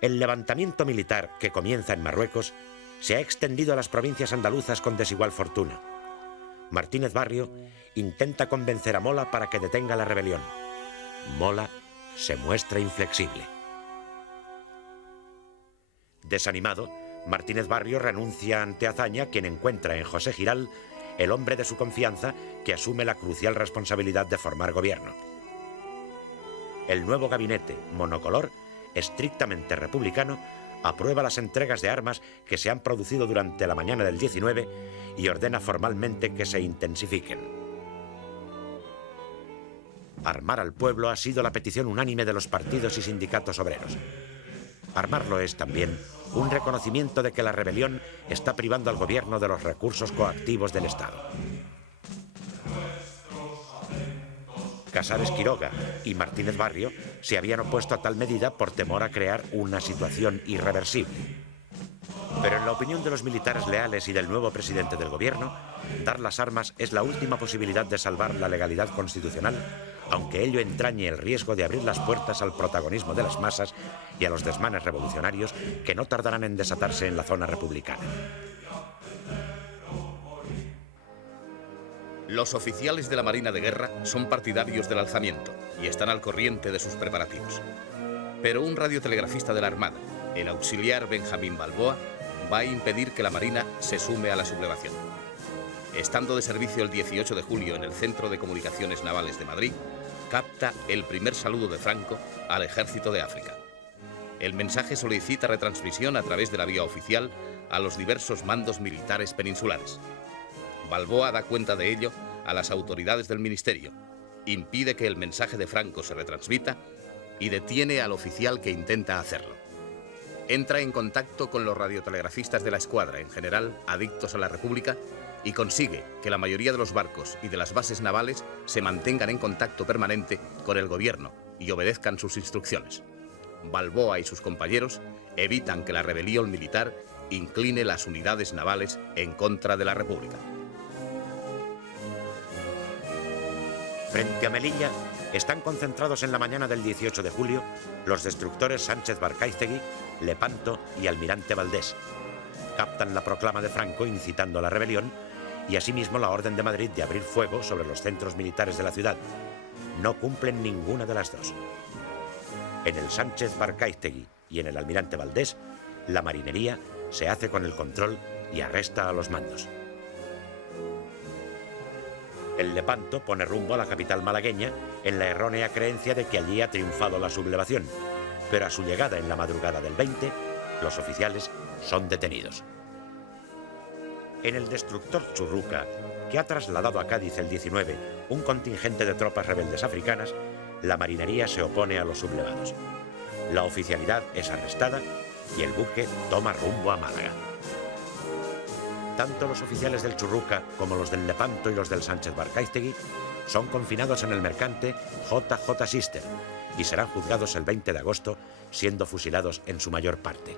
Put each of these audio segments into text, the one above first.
El levantamiento militar que comienza en Marruecos se ha extendido a las provincias andaluzas con desigual fortuna. Martínez Barrio intenta convencer a Mola para que detenga la rebelión. Mola se muestra inflexible. Desanimado, Martínez Barrio renuncia ante Azaña, quien encuentra en José Giral el hombre de su confianza que asume la crucial responsabilidad de formar gobierno. El nuevo gabinete, monocolor, estrictamente republicano, aprueba las entregas de armas que se han producido durante la mañana del 19 y ordena formalmente que se intensifiquen. Armar al pueblo ha sido la petición unánime de los partidos y sindicatos obreros. Armarlo es también un reconocimiento de que la rebelión está privando al gobierno de los recursos coactivos del Estado. Casares Quiroga y Martínez Barrio se habían opuesto a tal medida por temor a crear una situación irreversible. Pero en la opinión de los militares leales y del nuevo presidente del gobierno, dar las armas es la última posibilidad de salvar la legalidad constitucional, aunque ello entrañe el riesgo de abrir las puertas al protagonismo de las masas y a los desmanes revolucionarios que no tardarán en desatarse en la zona republicana. Los oficiales de la Marina de Guerra son partidarios del alzamiento y están al corriente de sus preparativos. Pero un radiotelegrafista de la Armada, el auxiliar Benjamín Balboa, va a impedir que la Marina se sume a la sublevación. Estando de servicio el 18 de julio en el Centro de Comunicaciones Navales de Madrid, capta el primer saludo de Franco al Ejército de África. El mensaje solicita retransmisión a través de la vía oficial a los diversos mandos militares peninsulares. Balboa da cuenta de ello a las autoridades del ministerio, impide que el mensaje de Franco se retransmita y detiene al oficial que intenta hacerlo. Entra en contacto con los radiotelegrafistas de la escuadra, en general adictos a la República, y consigue que la mayoría de los barcos y de las bases navales se mantengan en contacto permanente con el gobierno y obedezcan sus instrucciones. Balboa y sus compañeros evitan que la rebelión militar incline las unidades navales en contra de la República. Frente a Melilla están concentrados en la mañana del 18 de julio los destructores Sánchez Barcaiztegui, Lepanto y Almirante Valdés. Captan la proclama de Franco incitando a la rebelión y asimismo la orden de Madrid de abrir fuego sobre los centros militares de la ciudad. No cumplen ninguna de las dos. En el Sánchez Barcaiztegui y en el Almirante Valdés, la marinería se hace con el control y arresta a los mandos. El Lepanto pone rumbo a la capital malagueña en la errónea creencia de que allí ha triunfado la sublevación, pero a su llegada en la madrugada del 20, los oficiales son detenidos. En el destructor Churruca, que ha trasladado a Cádiz el 19 un contingente de tropas rebeldes africanas, la marinería se opone a los sublevados. La oficialidad es arrestada y el buque toma rumbo a Málaga. Tanto los oficiales del Churruca como los del Lepanto y los del Sánchez Barcaiztegui son confinados en el mercante JJ Sister y serán juzgados el 20 de agosto, siendo fusilados en su mayor parte.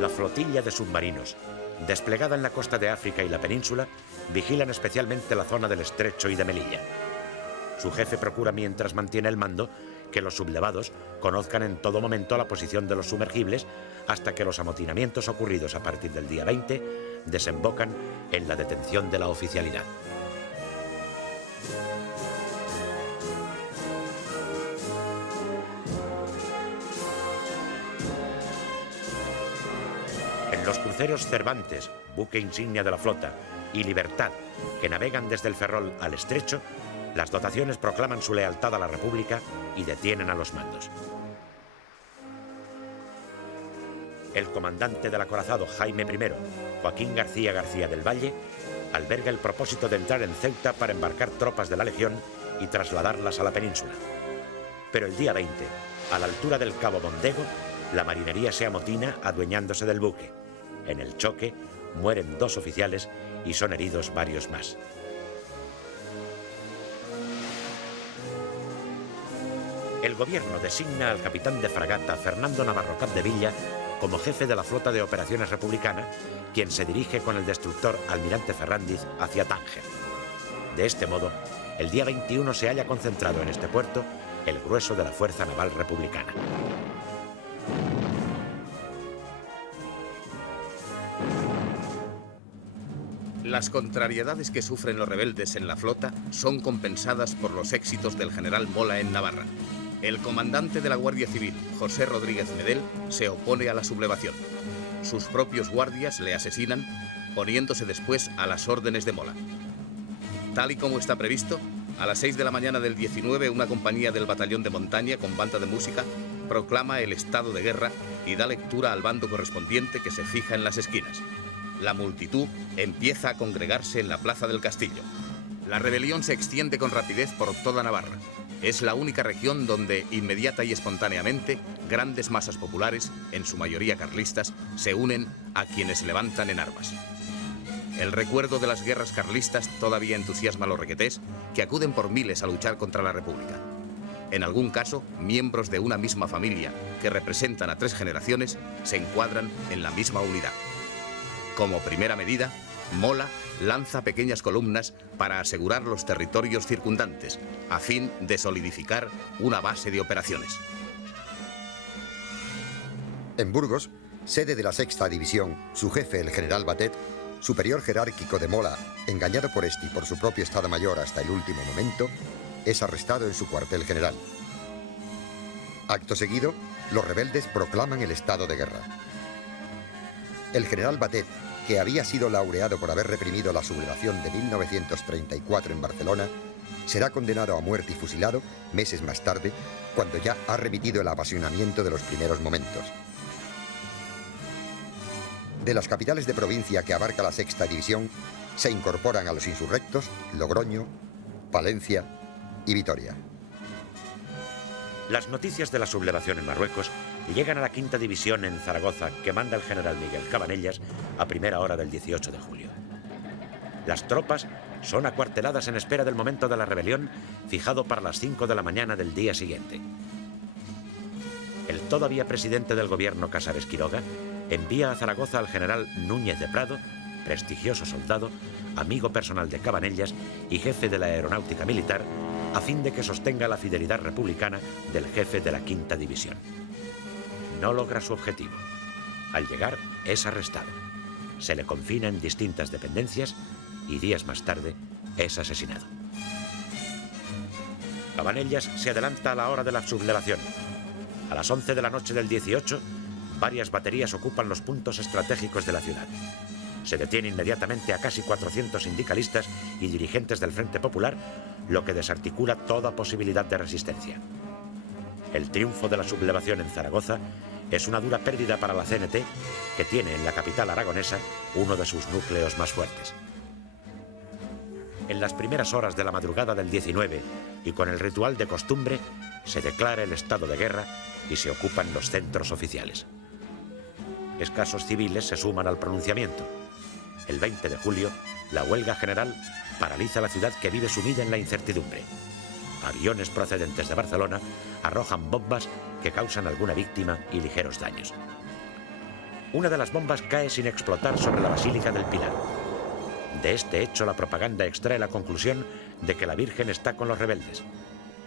La flotilla de submarinos, desplegada en la costa de África y la península, vigilan especialmente la zona del Estrecho y de Melilla. Su jefe procura, mientras mantiene el mando, que los sublevados conozcan en todo momento la posición de los sumergibles hasta que los amotinamientos ocurridos a partir del día 20 desembocan en la detención de la oficialidad. En los cruceros Cervantes, buque insignia de la flota, y Libertad, que navegan desde el Ferrol al Estrecho, las dotaciones proclaman su lealtad a la República y detienen a los mandos. El comandante del acorazado Jaime I, Joaquín García García del Valle, alberga el propósito de entrar en Ceuta para embarcar tropas de la Legión y trasladarlas a la península. Pero el día 20, a la altura del Cabo Mondego, la marinería se amotina adueñándose del buque. En el choque mueren 2 oficiales y son heridos varios más. El gobierno designa al capitán de fragata Fernando Navarro Capdevilla como jefe de la flota de operaciones republicana, quien se dirige con el destructor Almirante Ferrandiz hacia Tánger. De este modo, el día 21 se halla concentrado en este puerto el grueso de la fuerza naval republicana. Las contrariedades que sufren los rebeldes en la flota son compensadas por los éxitos del general Mola en Navarra. El comandante de la Guardia Civil, José Rodríguez Medel, se opone a la sublevación. Sus propios guardias le asesinan, poniéndose después a las órdenes de Mola. Tal y como está previsto, a las 6 de la mañana del 19, una compañía del batallón de montaña con banda de música proclama el estado de guerra y da lectura al bando correspondiente que se fija en las esquinas. La multitud empieza a congregarse en la plaza del castillo. La rebelión se extiende con rapidez por toda Navarra. Es la única región donde, inmediata y espontáneamente, grandes masas populares, en su mayoría carlistas, se unen a quienes se levantan en armas. El recuerdo de las guerras carlistas todavía entusiasma a los requetés, que acuden por miles a luchar contra la República. En algún caso, miembros de una misma familia, que representan a 3 generaciones, se encuadran en la misma unidad. Como primera medida, Mola lanza pequeñas columnas para asegurar los territorios circundantes, a fin de solidificar una base de operaciones. En Burgos, sede de la 6ª División, su jefe, el general Batet, superior jerárquico de Mola, engañado por este y por su propio Estado Mayor hasta el último momento, es arrestado en su cuartel general. Acto seguido, los rebeldes proclaman el estado de guerra. El general Batet, que había sido laureado por haber reprimido la sublevación de 1934 en Barcelona, será condenado a muerte y fusilado meses más tarde, cuando ya ha remitido el apasionamiento de los primeros momentos. De las capitales de provincia que abarca la 6ª División, se incorporan a los insurrectos Logroño, Palencia y Vitoria. Las noticias de la sublevación en Marruecos llegan a la 5ª División en Zaragoza, que manda el general Miguel Cabanellas a primera hora del 18 de julio. Las tropas son acuarteladas en espera del momento de la rebelión, fijado para las 5 de la mañana del día siguiente. El todavía presidente del gobierno, Casares Quiroga, envía a Zaragoza al general Núñez de Prado, prestigioso soldado, amigo personal de Cabanellas y jefe de la aeronáutica militar, a fin de que sostenga la fidelidad republicana del jefe de la 5ª División. No logra su objetivo. Al llegar, es arrestado. Se le confina en distintas dependencias y días más tarde es asesinado. Cabanellas se adelanta a la hora de la sublevación. A las 11 de la noche del 18, varias baterías ocupan los puntos estratégicos de la ciudad. Se detiene inmediatamente a casi 400 sindicalistas y dirigentes del Frente Popular, lo que desarticula toda posibilidad de resistencia. El triunfo de la sublevación en Zaragoza es una dura pérdida para la CNT, que tiene en la capital aragonesa uno de sus núcleos más fuertes. En las primeras horas de la madrugada del 19, y con el ritual de costumbre, se declara el estado de guerra y se ocupan los centros oficiales. Escasos civiles se suman al pronunciamiento. El 20 de julio, la huelga general paraliza la ciudad, que vive sumida en la incertidumbre. Aviones procedentes de Barcelona arrojan bombas que causan alguna víctima y ligeros daños. Una de las bombas cae sin explotar sobre la Basílica del Pilar. De este hecho, la propaganda extrae la conclusión de que la Virgen está con los rebeldes.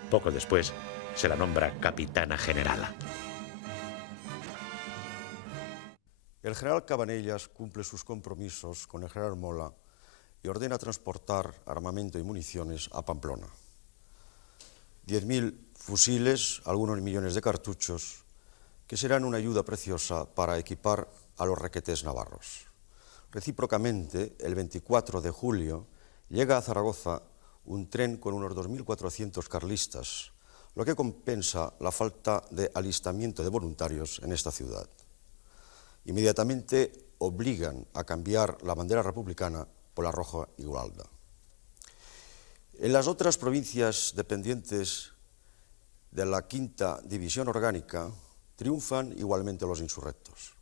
Poco después, se la nombra capitana generala. El general Cabanellas cumple sus compromisos con el general Mola y ordena transportar armamento y municiones a Pamplona. 10.000 fusiles, algunos millones de cartuchos, que serán una ayuda preciosa para equipar a los requetés navarros. Recíprocamente, el 24 de julio llega a Zaragoza un tren con unos 2.400 carlistas, lo que compensa la falta de alistamiento de voluntarios en esta ciudad. Inmediatamente obligan a cambiar la bandera republicana por la roja y gualda. En las otras provincias dependientes de la 5ª División Orgánica triunfan igualmente los insurrectos.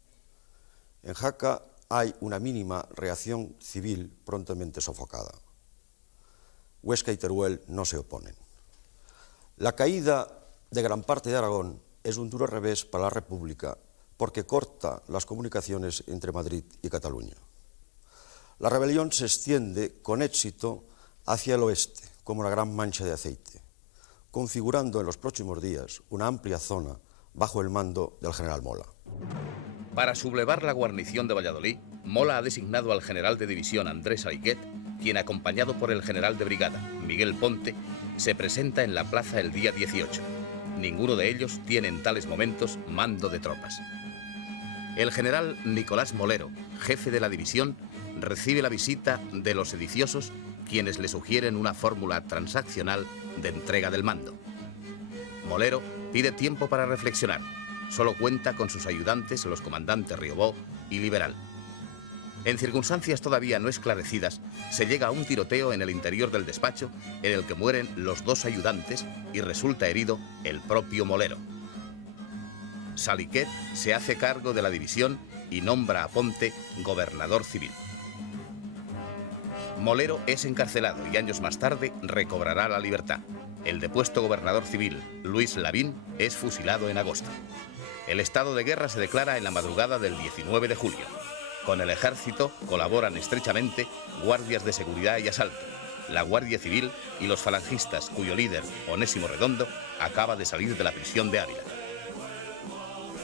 En Jaca hay una mínima reacción civil prontamente sofocada. Huesca y Teruel no se oponen. La caída de gran parte de Aragón es un duro revés para la República, porque corta las comunicaciones entre Madrid y Cataluña. La rebelión se extiende con éxito hacia el oeste, como una gran mancha de aceite, configurando en los próximos días una amplia zona bajo el mando del general Mola. Para sublevar la guarnición de Valladolid, Mola ha designado al general de división Andrés Ayquet, quien, acompañado por el general de brigada Miguel Ponte, se presenta en la plaza el día 18. Ninguno de ellos tiene en tales momentos mando de tropas. El general Nicolás Molero, jefe de la división, recibe la visita de los sediciosos, quienes le sugieren una fórmula transaccional de entrega del mando. Molero pide tiempo para reflexionar. Solo cuenta con sus ayudantes, los comandantes Riobó y Liberal. En circunstancias todavía no esclarecidas, se llega a un tiroteo en el interior del despacho, en el que mueren los dos ayudantes y resulta herido el propio Molero. Saliquet se hace cargo de la división y nombra a Ponte gobernador civil. Molero es encarcelado y años más tarde recobrará la libertad. El depuesto gobernador civil, Luis Lavín, es fusilado en agosto. El estado de guerra se declara en la madrugada del 19 de julio. Con el ejército colaboran estrechamente guardias de seguridad y asalto, la Guardia Civil y los falangistas, cuyo líder, Onésimo Redondo, acaba de salir de la prisión de Ávila.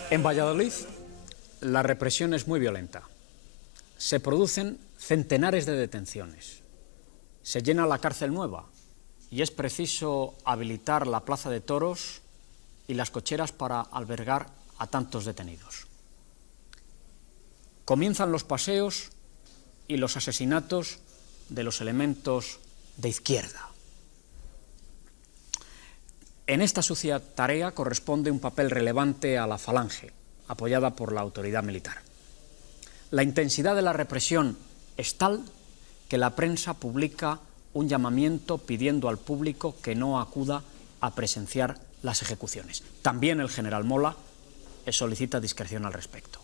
En Valladolid, la represión es muy violenta. Se producen centenares de detenciones. Se llena la cárcel nueva y es preciso habilitar la plaza de toros y las cocheras para albergar a tantos detenidos. Comienzan los paseos y los asesinatos de los elementos de izquierda. En esta sucia tarea corresponde un papel relevante a la Falange, apoyada por la autoridad militar. La intensidad de la represión es tal que la prensa publica un llamamiento pidiendo al público que no acuda a presenciar las ejecuciones. También el general Mola solicita discreción al respecto.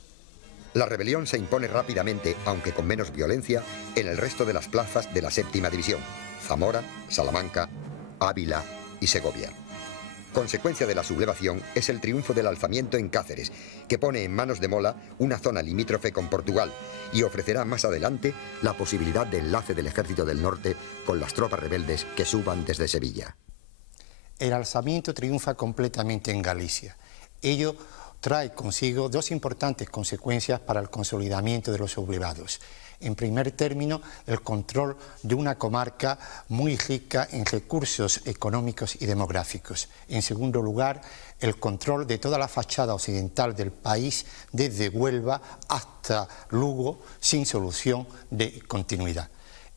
La rebelión se impone rápidamente, aunque con menos violencia, en el resto de las plazas de la séptima división: Zamora, Salamanca, Ávila y Segovia. Consecuencia de la sublevación es el triunfo del alzamiento en Cáceres, que pone en manos de Mola una zona limítrofe con Portugal y ofrecerá más adelante la posibilidad de enlace del Ejército del Norte con las tropas rebeldes que suban desde Sevilla. El alzamiento triunfa completamente en Galicia. Ello trae consigo dos importantes consecuencias para el consolidamiento de los sublevados. En primer término, el control de una comarca muy rica en recursos económicos y demográficos. En segundo lugar, el control de toda la fachada occidental del país, desde Huelva hasta Lugo, sin solución de continuidad.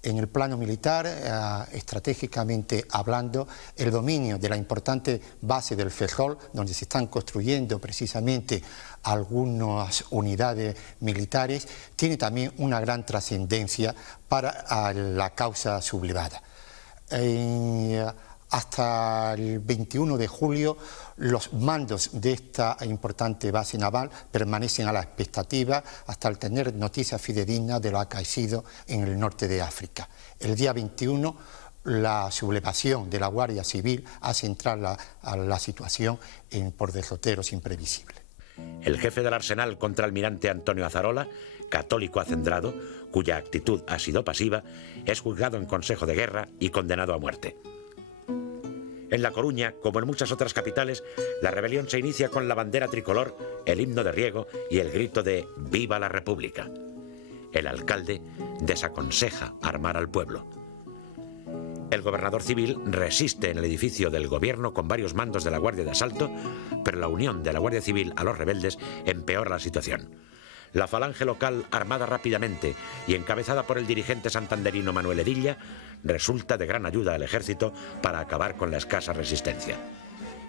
En el plano militar, estratégicamente hablando, el dominio de la importante base del Ferrol, donde se están construyendo precisamente algunas unidades militares, tiene también una gran trascendencia para la causa sublevada. Hasta el 21 de julio, los mandos de esta importante base naval permanecen a la expectativa hasta el tener noticias fidedignas de lo acaecido en el norte de África. El día 21, la sublevación de la Guardia Civil hace entrar la situación por derroteros imprevisibles. El jefe del arsenal contraalmirante Antonio Azarola, católico acendrado, cuya actitud ha sido pasiva, es juzgado en Consejo de Guerra y condenado a muerte. En La Coruña, como en muchas otras capitales, la rebelión se inicia con la bandera tricolor, el himno de Riego y el grito de ¡Viva la República! El alcalde desaconseja armar al pueblo. El gobernador civil resiste en el edificio del gobierno con varios mandos de la Guardia de Asalto, pero la unión de la Guardia Civil a los rebeldes empeora la situación. La falange local, armada rápidamente y encabezada por el dirigente santanderino Manuel Edilla, resulta de gran ayuda al ejército para acabar con la escasa resistencia.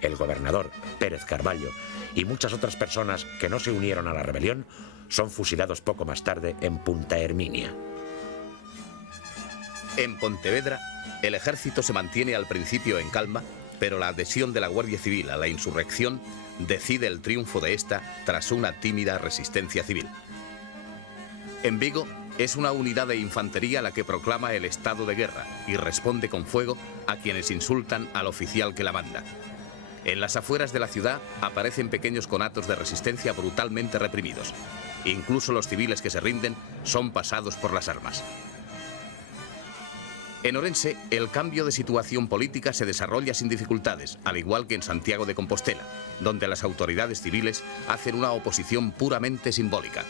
El gobernador, Pérez Carballo, y muchas otras personas que no se unieron a la rebelión son fusilados poco más tarde en Punta Herminia. En Pontevedra, el ejército se mantiene al principio en calma, pero la adhesión de la Guardia Civil a la insurrección decide el triunfo de esta tras una tímida resistencia civil. En Vigo, es una unidad de infantería la que proclama el estado de guerra y responde con fuego a quienes insultan al oficial que la manda. En las afueras de la ciudad aparecen pequeños conatos de resistencia brutalmente reprimidos. Incluso los civiles que se rinden son pasados por las armas. En Orense, el cambio de situación política se desarrolla sin dificultades, al igual que en Santiago de Compostela, donde las autoridades civiles hacen una oposición puramente simbólica.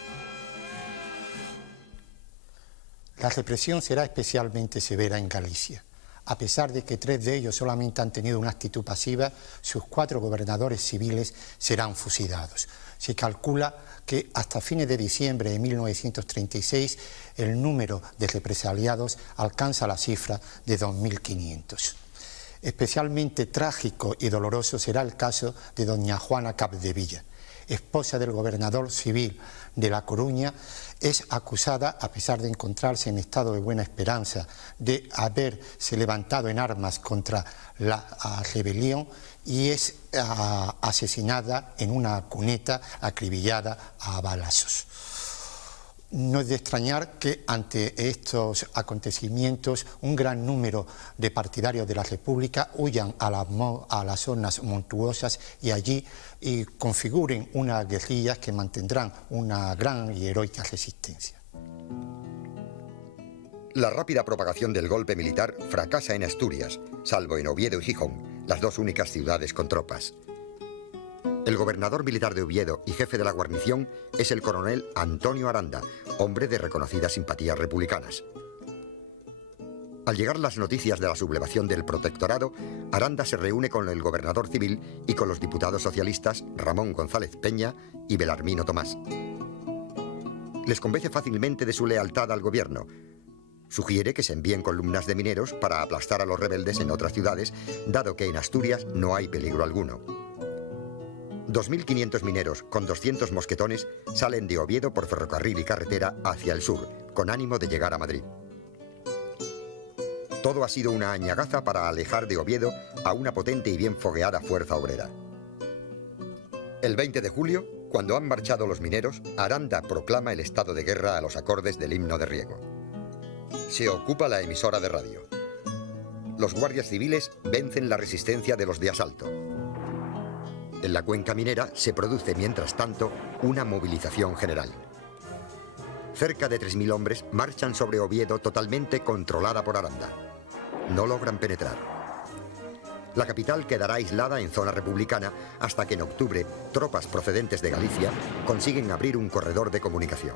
La represión será especialmente severa en Galicia. A pesar de que 3 de ellos solamente han tenido una actitud pasiva, sus 4 gobernadores civiles serán fusilados. Se calcula que hasta fines de diciembre de 1936 el número de represaliados alcanza la cifra de 2.500. Especialmente trágico y doloroso será el caso de doña Juana Capdevila, esposa del gobernador civil de La Coruña. Es acusada, a pesar de encontrarse en estado de buena esperanza, de haberse levantado en armas contra la rebelión, y es asesinada en una cuneta, acribillada a balazos. No es de extrañar que ante estos acontecimientos un gran número de partidarios de la República huyan a las zonas montuosas y allí configuren unas guerrillas que mantendrán una gran y heroica resistencia. La rápida propagación del golpe militar fracasa en Asturias, salvo en Oviedo y Gijón, las 2 únicas ciudades con tropas. El gobernador militar de Oviedo y jefe de la guarnición es el coronel Antonio Aranda, hombre de reconocidas simpatías republicanas. Al llegar las noticias de la sublevación del protectorado, Aranda se reúne con el gobernador civil y con los diputados socialistas Ramón González Peña y Belarmino Tomás. Les convence fácilmente de su lealtad al gobierno. Sugiere que se envíen columnas de mineros para aplastar a los rebeldes en otras ciudades, dado que en Asturias no hay peligro alguno. 2.500 mineros con 200 mosquetones salen de Oviedo por ferrocarril y carretera hacia el sur, con ánimo de llegar a Madrid. Todo ha sido una añagaza para alejar de Oviedo a una potente y bien fogueada fuerza obrera. El 20 de julio, cuando han marchado los mineros, Aranda proclama el estado de guerra a los acordes del himno de Riego. Se ocupa la emisora de radio. Los guardias civiles vencen la resistencia de los de asalto. En la cuenca minera se produce, mientras tanto, una movilización general. Cerca de 3.000 hombres marchan sobre Oviedo totalmente controlada por Aranda. No logran penetrar. La capital quedará aislada en zona republicana hasta que en octubre tropas procedentes de Galicia consiguen abrir un corredor de comunicación.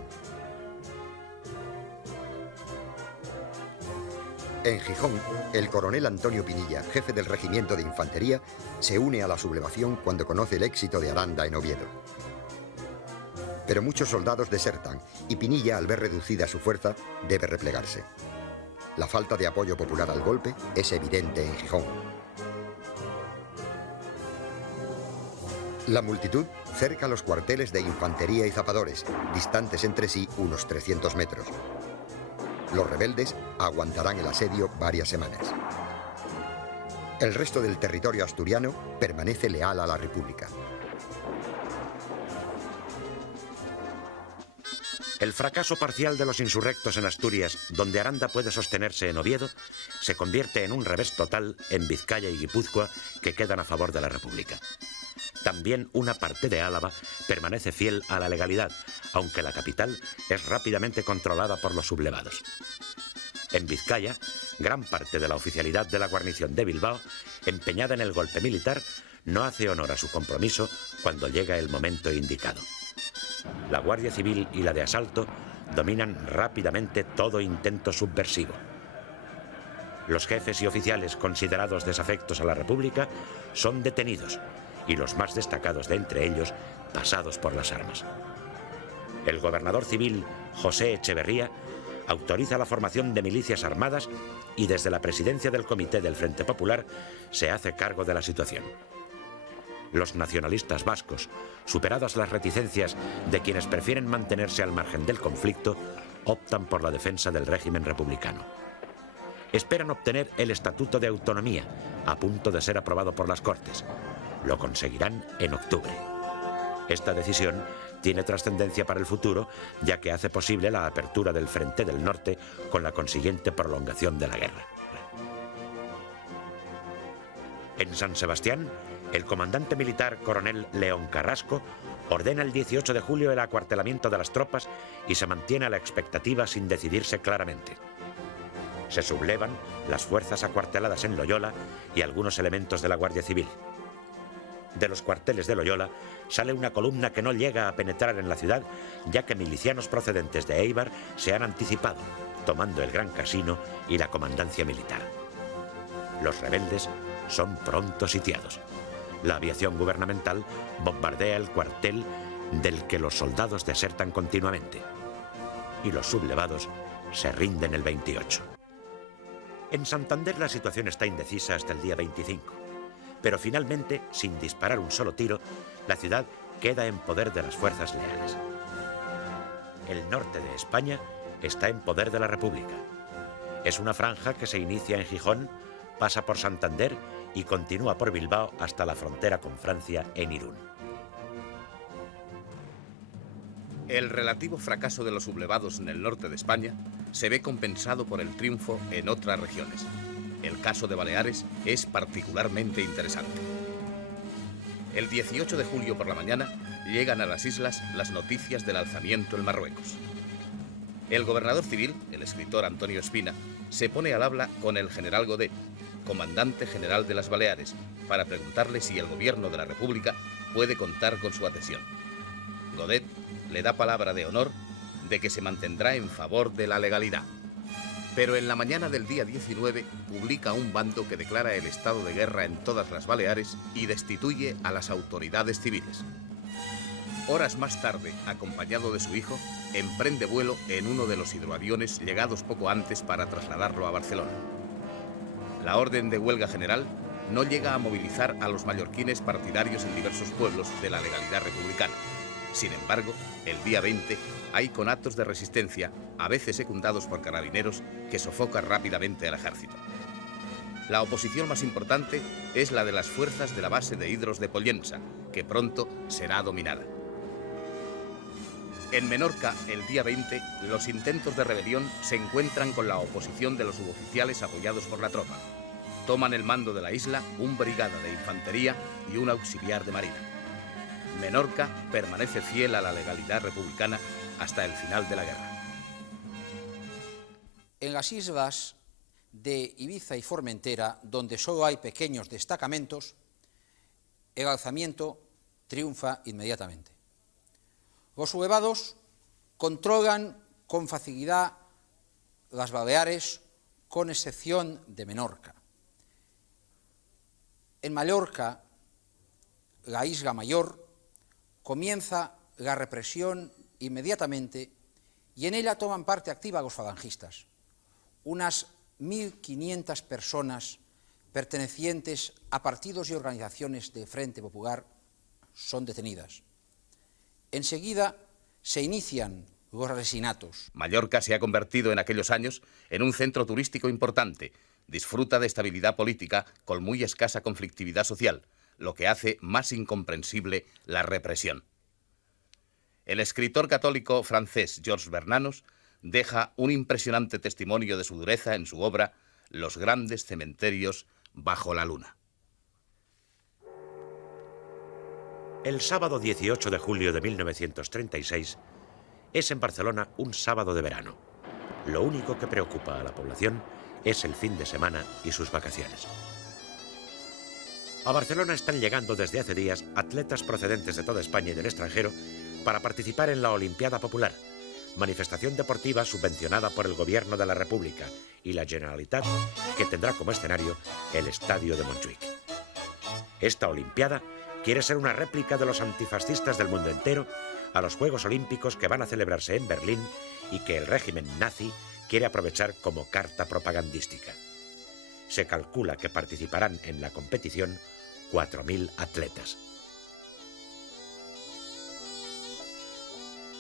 En Gijón, el coronel Antonio Pinilla, jefe del regimiento de infantería, se une a la sublevación cuando conoce el éxito de Aranda en Oviedo. Pero muchos soldados desertan y Pinilla, al ver reducida su fuerza, debe replegarse. La falta de apoyo popular al golpe es evidente en Gijón. La multitud cerca los cuarteles de infantería y zapadores, distantes entre sí unos 300 metros. Los rebeldes aguantarán el asedio varias semanas. El resto del territorio asturiano permanece leal a la República. El fracaso parcial de los insurrectos en Asturias, donde Aranda puede sostenerse en Oviedo, se convierte en un revés total en Vizcaya y Guipúzcoa, que quedan a favor de la República. También una parte de Álava permanece fiel a la legalidad, aunque la capital es rápidamente controlada por los sublevados. En Vizcaya, gran parte de la oficialidad de la guarnición de Bilbao, empeñada en el golpe militar, no hace honor a su compromiso cuando llega el momento indicado. La Guardia Civil y la de asalto dominan rápidamente todo intento subversivo. Los jefes y oficiales considerados desafectos a la República son detenidos y los más destacados de entre ellos pasados por las armas. El gobernador civil José Echeverría autoriza la formación de milicias armadas y desde la presidencia del Comité del Frente Popular se hace cargo de la situación. Los nacionalistas vascos, superadas las reticencias de quienes prefieren mantenerse al margen del conflicto, optan por la defensa del régimen republicano. Esperan obtener el Estatuto de Autonomía, a punto de ser aprobado por las Cortes. Lo conseguirán en octubre. Esta decisión tiene trascendencia para el futuro, ya que hace posible la apertura del Frente del Norte con la consiguiente prolongación de la guerra. En San Sebastián, el comandante militar coronel León Carrasco ordena el 18 de julio el acuartelamiento de las tropas y se mantiene a la expectativa sin decidirse claramente. Se sublevan las fuerzas acuarteladas en Loyola y algunos elementos de la Guardia Civil. De los cuarteles de Loyola sale una columna que no llega a penetrar en la ciudad, ya que milicianos procedentes de Éibar se han anticipado, tomando el Gran Casino y la comandancia militar. Los rebeldes son pronto sitiados. La aviación gubernamental bombardea el cuartel del que los soldados desertan continuamente. Y los sublevados se rinden el 28. En Santander la situación está indecisa hasta el día 25. Pero finalmente, sin disparar un solo tiro, la ciudad queda en poder de las fuerzas leales. El norte de España está en poder de la República. Es una franja que se inicia en Gijón, pasa por Santander y continúa por Bilbao hasta la frontera con Francia en Irún. El relativo fracaso de los sublevados en el norte de España se ve compensado por el triunfo en otras regiones. El caso de Baleares es particularmente interesante. El 18 de julio por la mañana llegan a las islas las noticias del alzamiento en Marruecos. El gobernador civil, el escritor Antonio Espina, se pone al habla con el general Godet, comandante general de las Baleares, para preguntarle si el gobierno de la República puede contar con su adhesión. Godet le da palabra de honor de que se mantendrá en favor de la legalidad. Pero en la mañana del día 19 publica un bando que declara el estado de guerra en todas las Baleares y destituye a las autoridades civiles. Horas más tarde, acompañado de su hijo, emprende vuelo en uno de los hidroaviones llegados poco antes para trasladarlo a Barcelona. La orden de huelga general no llega a movilizar a los mallorquines partidarios en diversos pueblos de la legalidad republicana. Sin embargo, el día 20 hay conatos de resistencia, a veces secundados por carabineros, que sofocan rápidamente al ejército. La oposición más importante es la de las fuerzas de la base de Hidros de Pollensa, que pronto será dominada. En Menorca, el día 20, los intentos de rebelión se encuentran con la oposición de los suboficiales apoyados por la tropa. Toman el mando de la isla un brigada de infantería y un auxiliar de marina. Menorca permanece fiel a la legalidad republicana hasta el final de la guerra. En las islas de Ibiza y Formentera, donde solo hay pequeños destacamentos, el alzamiento triunfa inmediatamente. Los sublevados controlan con facilidad las Baleares, con excepción de Menorca. En Mallorca, la isla mayor, comienza la represión inmediatamente y en ella toman parte activa los falangistas. Unas 1.500 personas pertenecientes a partidos y organizaciones del Frente Popular son detenidas. Enseguida se inician los asesinatos. Mallorca se ha convertido en aquellos años en un centro turístico importante. Disfruta de estabilidad política con muy escasa conflictividad social, lo que hace más incomprensible la represión. El escritor católico francés Georges Bernanos deja un impresionante testimonio de su dureza en su obra Los grandes cementerios bajo la luna. El sábado 18 de julio de 1936 es en Barcelona un sábado de verano. Lo único que preocupa a la población es el fin de semana y sus vacaciones. A Barcelona están llegando desde hace días atletas procedentes de toda España y del extranjero para participar en la Olimpiada Popular, manifestación deportiva subvencionada por el Gobierno de la República y la Generalitat, que tendrá como escenario el Estadio de Montjuïc. Esta Olimpiada quiere ser una réplica de los antifascistas del mundo entero a los Juegos Olímpicos que van a celebrarse en Berlín y que el régimen nazi quiere aprovechar como carta propagandística. Se calcula que participarán en la competición 4.000 atletas.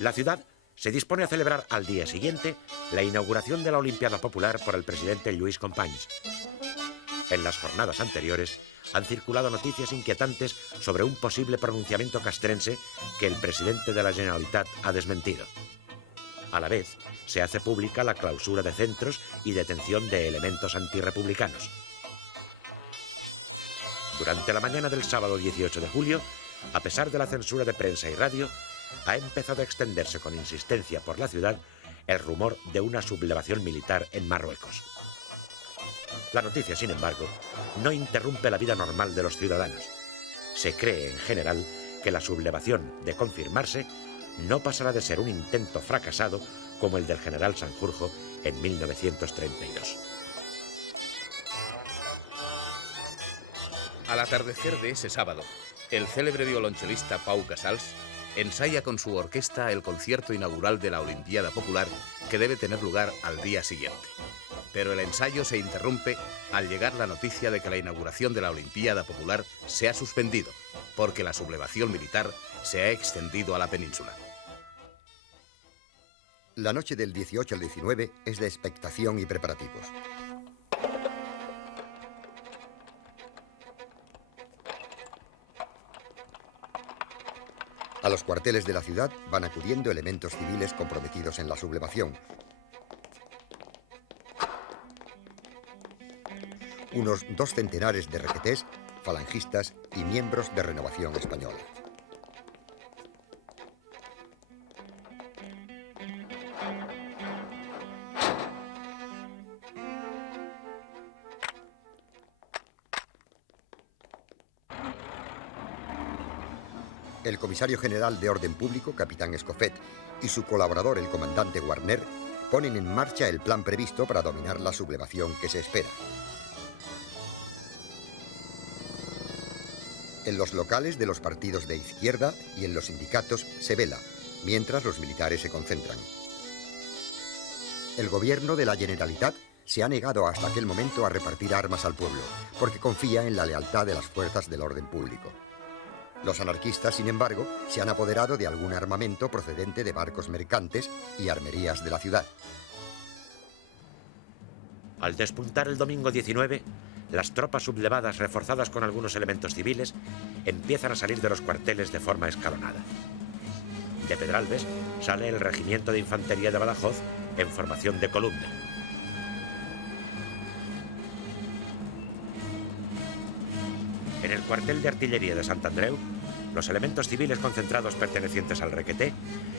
La ciudad se dispone a celebrar al día siguiente la inauguración de la Olimpiada Popular por el presidente Lluís Companys. En las jornadas anteriores han circulado noticias inquietantes sobre un posible pronunciamiento castrense que el presidente de la Generalitat ha desmentido. A la vez, se hace pública la clausura de centros y detención de elementos antirrepublicanos. Durante la mañana del sábado 18 de julio, a pesar de la censura de prensa y radio, ha empezado a extenderse con insistencia por la ciudad el rumor de una sublevación militar en Marruecos. La noticia, sin embargo, no interrumpe la vida normal de los ciudadanos. Se cree, en general, que la sublevación, de confirmarse, no pasará de ser un intento fracasado como el del general Sanjurjo en 1932. Al atardecer de ese sábado, el célebre violonchelista Pau Casals ensaya con su orquesta el concierto inaugural de la Olimpiada Popular que debe tener lugar al día siguiente. Pero el ensayo se interrumpe al llegar la noticia de que la inauguración de la Olimpiada Popular se ha suspendido porque la sublevación militar se ha extendido a la península. La noche del 18 al 19 es de expectación y preparativos. A los cuarteles de la ciudad van acudiendo elementos civiles comprometidos en la sublevación. Unos 2 centenares de requetés, falangistas y miembros de Renovación Española. El comisario general de Orden Público, capitán Escofet, y su colaborador, el comandante Warner, ponen en marcha el plan previsto para dominar la sublevación que se espera. En los locales de los partidos de izquierda y en los sindicatos se vela, mientras los militares se concentran. El gobierno de la Generalitat se ha negado hasta aquel momento a repartir armas al pueblo, porque confía en la lealtad de las fuerzas del orden público. Los anarquistas, sin embargo, se han apoderado de algún armamento procedente de barcos mercantes y armerías de la ciudad. Al despuntar el domingo 19, las tropas sublevadas, reforzadas con algunos elementos civiles, empiezan a salir de los cuarteles de forma escalonada. De Pedralbes sale el Regimiento de Infantería de Badajoz en formación de columna. En el cuartel de artillería de Sant Andreu, los elementos civiles concentrados pertenecientes al Requeté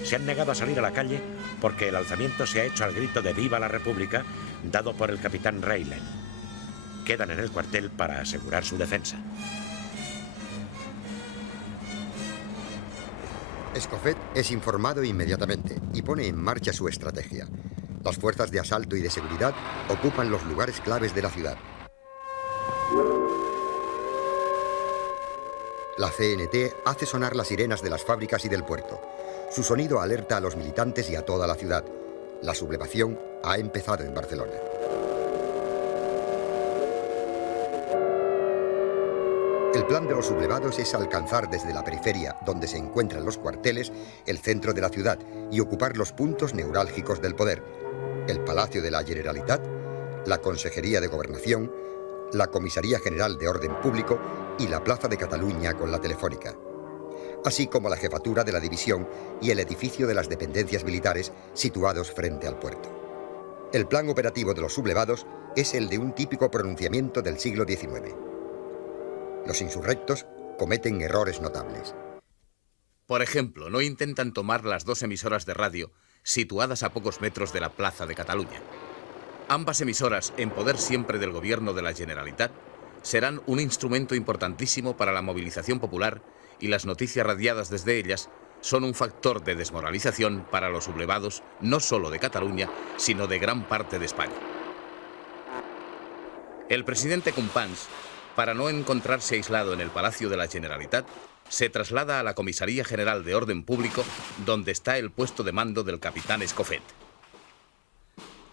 se han negado a salir a la calle porque el alzamiento se ha hecho al grito de ¡Viva la República!, dado por el capitán Reilen. Quedan en el cuartel para asegurar su defensa. Escofet es informado inmediatamente y pone en marcha su estrategia. Las fuerzas de asalto y de seguridad ocupan los lugares claves de la ciudad. La CNT hace sonar las sirenas de las fábricas y del puerto. Su sonido alerta a los militantes y a toda la ciudad. La sublevación ha empezado en Barcelona. El plan de los sublevados es alcanzar desde la periferia, donde se encuentran los cuarteles, el centro de la ciudad y ocupar los puntos neurálgicos del poder: el Palacio de la Generalitat, la Consejería de Gobernación, la Comisaría General de Orden Público y la Plaza de Cataluña con la Telefónica, así como la jefatura de la división y el edificio de las dependencias militares situados frente al puerto. El plan operativo de los sublevados es el de un típico pronunciamiento del siglo XIX. Los insurrectos cometen errores notables. Por ejemplo, no intentan tomar las 2 emisoras de radio situadas a pocos metros de la Plaza de Cataluña. Ambas emisoras, en poder siempre del gobierno de la Generalitat, serán un instrumento importantísimo para la movilización popular, y las noticias radiadas desde ellas son un factor de desmoralización para los sublevados, no solo de Cataluña, sino de gran parte de España. El presidente Companys, para no encontrarse aislado en el Palacio de la Generalitat, se traslada a la Comisaría General de Orden Público, donde está el puesto de mando del capitán Escofet.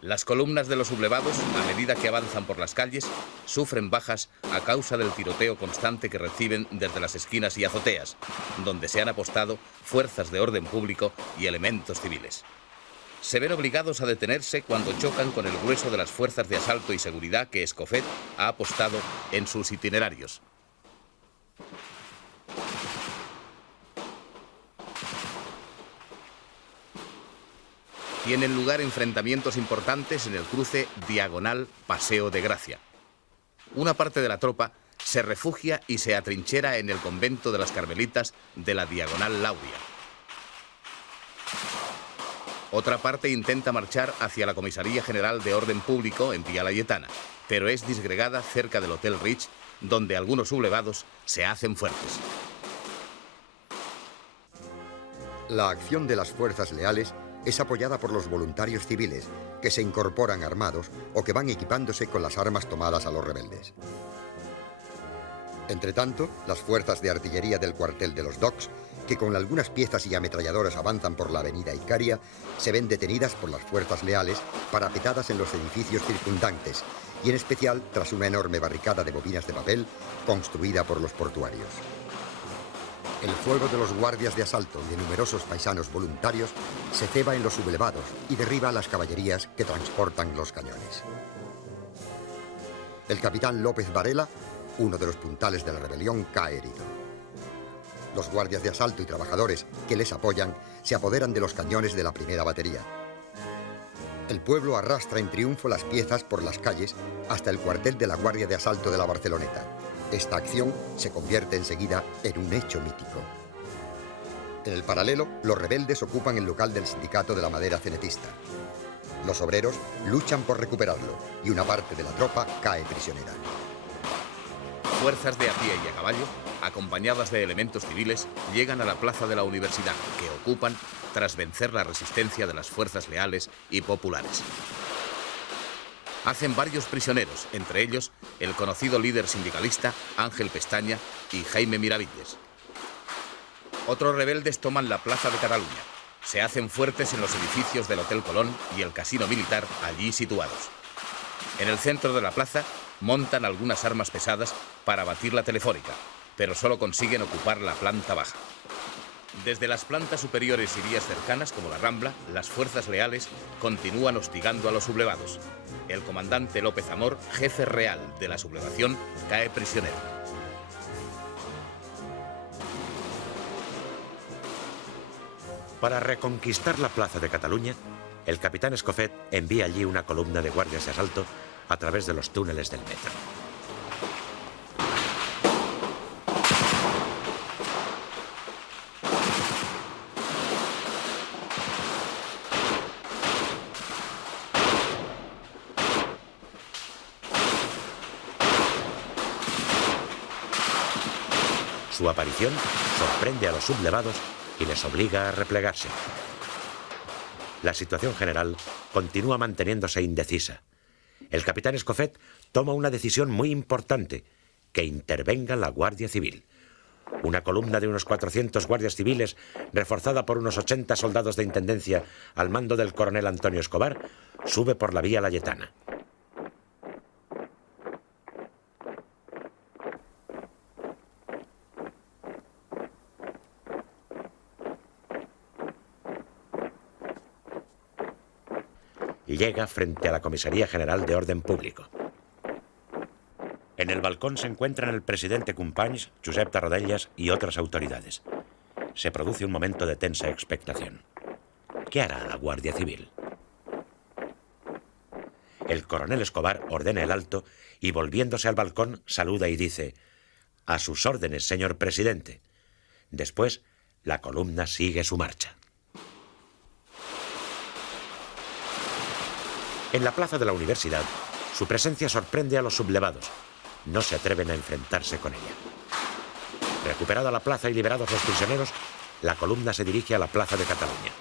Las columnas de los sublevados, a medida que avanzan por las calles, sufren bajas a causa del tiroteo constante que reciben desde las esquinas y azoteas, donde se han apostado fuerzas de orden público y elementos civiles. Se ven obligados a detenerse cuando chocan con el grueso de las fuerzas de asalto y seguridad que Escofet ha apostado en sus itinerarios. Tienen lugar enfrentamientos importantes en el cruce diagonal Paseo de Gracia. Una parte de la tropa se refugia y se atrinchera en el convento de las Carmelitas de la diagonal Lauria. Otra parte intenta marchar hacia la Comisaría General de Orden Público en Vía Layetana, pero es disgregada cerca del Hotel Ritz, donde algunos sublevados se hacen fuertes. La acción de las fuerzas leales es apoyada por los voluntarios civiles, que se incorporan armados o que van equipándose con las armas tomadas a los rebeldes. Entretanto, las fuerzas de artillería del cuartel de los Docks, que con algunas piezas y ametralladoras avanzan por la avenida Icaria, se ven detenidas por las fuerzas leales parapetadas en los edificios circundantes, y en especial tras una enorme barricada de bobinas de papel construida por los portuarios. El fuego de los guardias de asalto y de numerosos paisanos voluntarios se ceba en los sublevados y derriba a las caballerías que transportan los cañones. El capitán López Varela, uno de los puntales de la rebelión, cae herido. Los guardias de asalto y trabajadores que les apoyan se apoderan de los cañones de la primera batería. El pueblo arrastra en triunfo las piezas por las calles hasta el cuartel de la Guardia de Asalto de la Barceloneta. Esta acción se convierte enseguida en un hecho mítico. En el paralelo, los rebeldes ocupan el local del sindicato de la madera cenetista. Los obreros luchan por recuperarlo y una parte de la tropa cae prisionera. Fuerzas de a pie y a caballo, acompañadas de elementos civiles, llegan a la plaza de la Universidad, que ocupan tras vencer la resistencia de las fuerzas leales y populares. Hacen varios prisioneros, entre ellos el conocido líder sindicalista Ángel Pestaña y Jaime Miravilles. Otros rebeldes toman la plaza de Cataluña. Se hacen fuertes en los edificios del Hotel Colón y el casino militar allí situados. En el centro de la plaza montan algunas armas pesadas para batir la telefónica, pero solo consiguen ocupar la planta baja. Desde las plantas superiores y vías cercanas, como la Rambla, las fuerzas leales continúan hostigando a los sublevados. El comandante López Amor, jefe real de la sublevación, cae prisionero. Para reconquistar la plaza de Cataluña, el capitán Escofet envía allí una columna de guardias de asalto a través de los túneles del metro. Su aparición sorprende a los sublevados y les obliga a replegarse. La situación general continúa manteniéndose indecisa. El capitán Escofet toma una decisión muy importante: que intervenga la Guardia Civil. Una columna de unos 400 guardias civiles, reforzada por unos 80 soldados de intendencia al mando del coronel Antonio Escobar, sube por la vía Layetana. Llega frente a la Comisaría General de Orden Público. En el balcón se encuentran el presidente Companys, Josep Tarradellas y otras autoridades. Se produce un momento de tensa expectación. ¿Qué hará la Guardia Civil? El coronel Escobar ordena el alto y, volviéndose al balcón, saluda y dice: «A sus órdenes, señor presidente». Después, la columna sigue su marcha. En la plaza de la Universidad, su presencia sorprende a los sublevados. No se atreven a enfrentarse con ella. Recuperada la plaza y liberados los prisioneros, la columna se dirige a la plaza de Cataluña.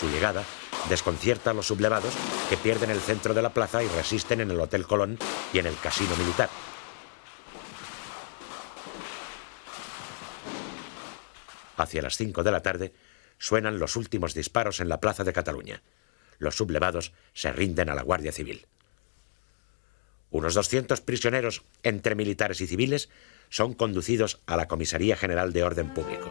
Su llegada desconcierta a los sublevados, que pierden el centro de la plaza y resisten en el Hotel Colón y en el casino militar. Hacia las 5 de la tarde suenan los últimos disparos en la plaza de Cataluña. Los sublevados se rinden a la Guardia Civil. Unos 200 prisioneros, entre militares y civiles, son conducidos a la Comisaría General de Orden Público.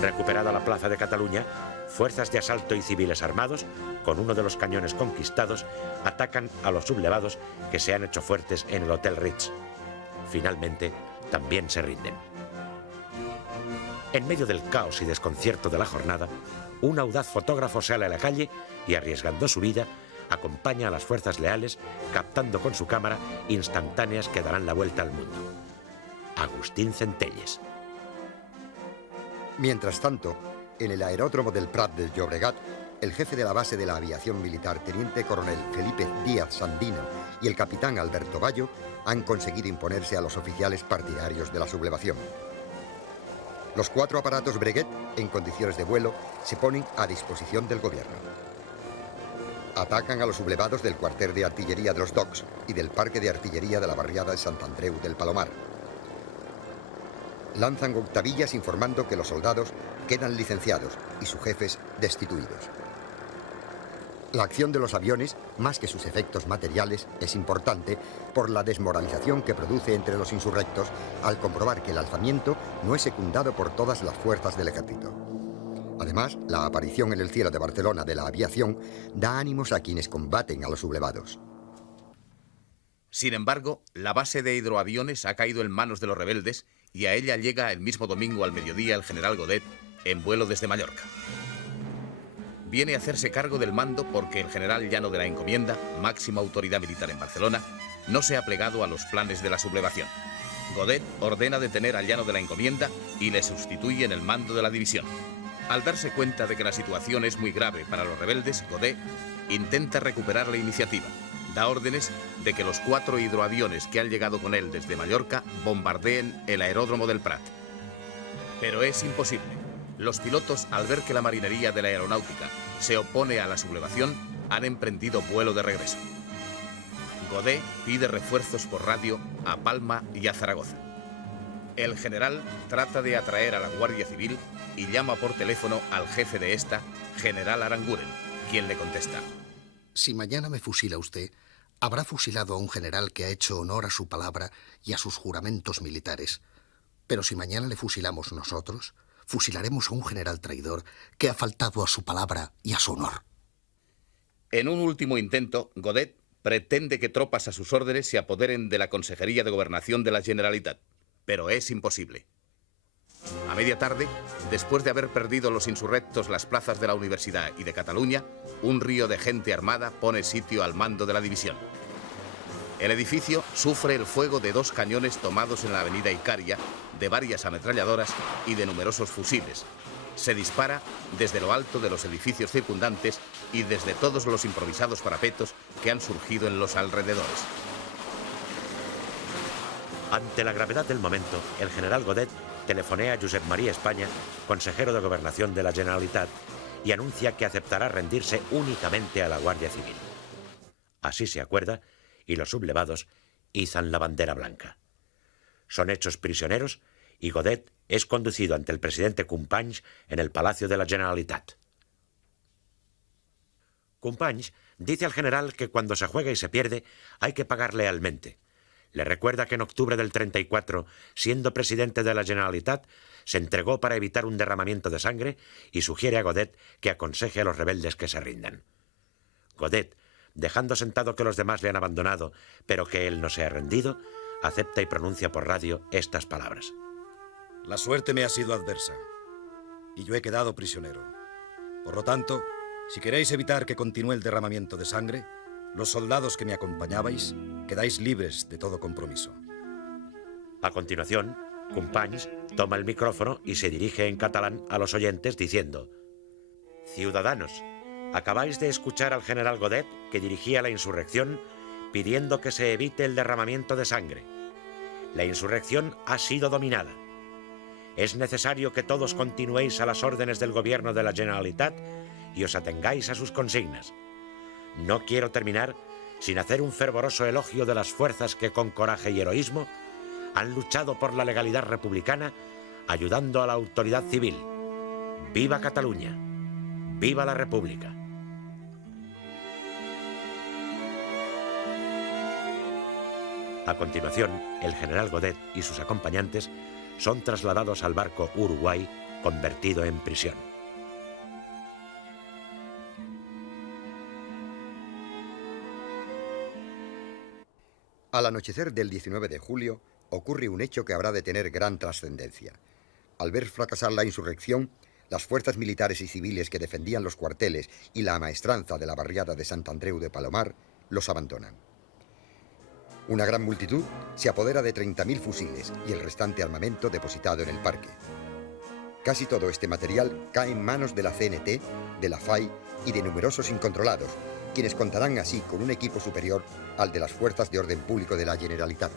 Recuperada la plaza de Cataluña, fuerzas de asalto y civiles armados, con uno de los cañones conquistados, atacan a los sublevados que se han hecho fuertes en el Hotel Ritz. Finalmente, también se rinden. En medio del caos y desconcierto de la jornada, un audaz fotógrafo sale a la calle y, arriesgando su vida, acompaña a las fuerzas leales, captando con su cámara instantáneas que darán la vuelta al mundo. Agustín Centelles. Mientras tanto, en el aeródromo del Prat del Llobregat, el jefe de la base de la aviación militar, teniente coronel Felipe Díaz Sandino, y el capitán Alberto Bayo han conseguido imponerse a los oficiales partidarios de la sublevación. Los 4 aparatos Breguet, en condiciones de vuelo, se ponen a disposición del gobierno. Atacan a los sublevados del cuartel de artillería de los Docks y del parque de artillería de la barriada de Sant Andreu del Palomar. Lanzan octavillas informando que los soldados quedan licenciados y sus jefes destituidos. La acción de los aviones, más que sus efectos materiales, es importante por la desmoralización que produce entre los insurrectos al comprobar que el alzamiento no es secundado por todas las fuerzas del ejército. Además, la aparición en el cielo de Barcelona de la aviación da ánimos a quienes combaten a los sublevados. Sin embargo, la base de hidroaviones ha caído en manos de los rebeldes y a ella llega el mismo domingo al mediodía el general Godet en vuelo desde Mallorca. Viene a hacerse cargo del mando porque el general Llano de la Encomienda, máxima autoridad militar en Barcelona, no se ha plegado a los planes de la sublevación. Godet ordena detener a Llano de la Encomienda y le sustituye en el mando de la división. Al darse cuenta de que la situación es muy grave para los rebeldes, Godet intenta recuperar la iniciativa. Da órdenes de que los 4 hidroaviones que han llegado con él desde Mallorca bombardeen el aeródromo del Prat. Pero es imposible. Los pilotos, al ver que la marinería de la aeronáutica se opone a la sublevación, han emprendido vuelo de regreso. Godet pide refuerzos por radio a Palma y a Zaragoza. El general trata de atraer a la Guardia Civil y llama por teléfono al jefe de esta, general Aranguren, quien le contesta: si mañana me fusila usted, habrá fusilado a un general que ha hecho honor a su palabra y a sus juramentos militares. Pero si mañana le fusilamos nosotros, fusilaremos a un general traidor que ha faltado a su palabra y a su honor. En un último intento, Godet pretende que tropas a sus órdenes se apoderen de la Consejería de Gobernación de la Generalitat, pero es imposible. A media tarde, después de haber perdido los insurrectos las plazas de la Universidad y de Cataluña, un río de gente armada pone sitio al mando de la división. El edificio sufre el fuego de 2 cañones tomados en la avenida Icaria, de varias ametralladoras y de numerosos fusiles. Se dispara desde lo alto de los edificios circundantes y desde todos los improvisados parapetos que han surgido en los alrededores. Ante la gravedad del momento, el general Godet telefonea a Josep María España, consejero de Gobernación de la Generalitat, y anuncia que aceptará rendirse únicamente a la Guardia Civil. Así se acuerda, y los sublevados izan la bandera blanca. Son hechos prisioneros y Godet es conducido ante el presidente Companys en el Palacio de la Generalitat. Companys dice al general que cuando se juega y se pierde hay que pagar lealmente. Le recuerda que en octubre del 34, siendo presidente de la Generalitat, se entregó para evitar un derramamiento de sangre y sugiere a Godet que aconseje a los rebeldes que se rindan. Godet, dejando sentado que los demás le han abandonado, pero que él no se ha rendido, acepta y pronuncia por radio estas palabras. La suerte me ha sido adversa y yo he quedado prisionero. Por lo tanto, si queréis evitar que continúe el derramamiento de sangre, los soldados que me acompañabais quedáis libres de todo compromiso. A continuación, Companys toma el micrófono y se dirige en catalán a los oyentes diciendo: Ciudadanos, acabáis de escuchar al general Godet, que dirigía la insurrección, pidiendo que se evite el derramamiento de sangre. La insurrección ha sido dominada. Es necesario que todos continuéis a las órdenes del gobierno de la Generalitat y os atengáis a sus consignas. No quiero terminar sin hacer un fervoroso elogio de las fuerzas que con coraje y heroísmo han luchado por la legalidad republicana, ayudando a la autoridad civil. ¡Viva Cataluña! ¡Viva la República! A continuación, el general Godet y sus acompañantes son trasladados al barco Uruguay, convertido en prisión. Al anochecer del 19 de julio ocurre un hecho que habrá de tener gran trascendencia. Al ver fracasar la insurrección, las fuerzas militares y civiles que defendían los cuarteles y la amaestranza de la barriada de Sant Andreu de Palomar los abandonan. Una gran multitud se apodera de 30.000 fusiles y el restante armamento depositado en el parque. Casi todo este material cae en manos de la CNT, de la FAI y de numerosos incontrolados, quienes contarán así con un equipo superior al de las fuerzas de orden público de la Generalitat.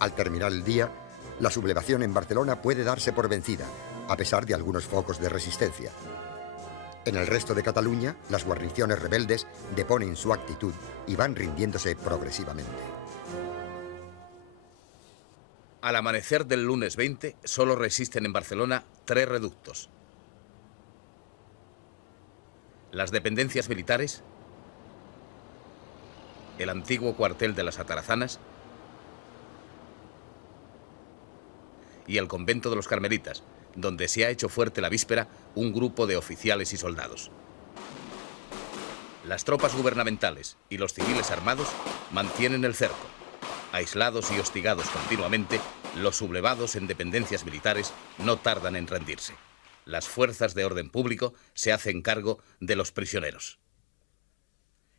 Al terminar el día, la sublevación en Barcelona puede darse por vencida, a pesar de algunos focos de resistencia. En el resto de Cataluña, las guarniciones rebeldes deponen su actitud y van rindiéndose progresivamente. Al amanecer del lunes 20, solo resisten en Barcelona 3 reductos. Las dependencias militares, el antiguo cuartel de las Atarazanas y el convento de los Carmelitas, donde se ha hecho fuerte la víspera un grupo de oficiales y soldados. Las tropas gubernamentales y los civiles armados mantienen el cerco. Aislados y hostigados continuamente, los sublevados en dependencias militares no tardan en rendirse. Las fuerzas de orden público se hacen cargo de los prisioneros.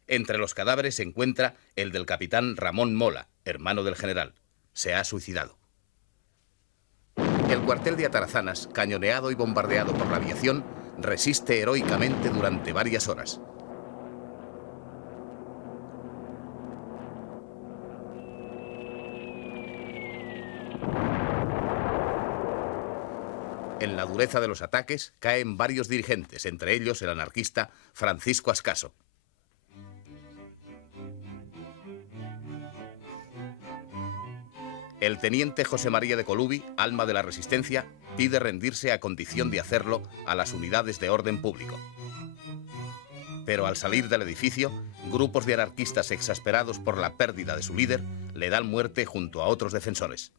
Entre los cadáveres se encuentra el del capitán Ramón Mola, hermano del general. Se ha suicidado. El cuartel de Atarazanas, cañoneado y bombardeado por la aviación, resiste heroicamente durante varias horas. En la dureza de los ataques caen varios dirigentes, entre ellos el anarquista Francisco Ascaso. El teniente José María de Colubi, alma de la resistencia, pide rendirse a condición de hacerlo a las unidades de orden público. Pero al salir del edificio, grupos de anarquistas exasperados por la pérdida de su líder le dan muerte junto a otros defensores.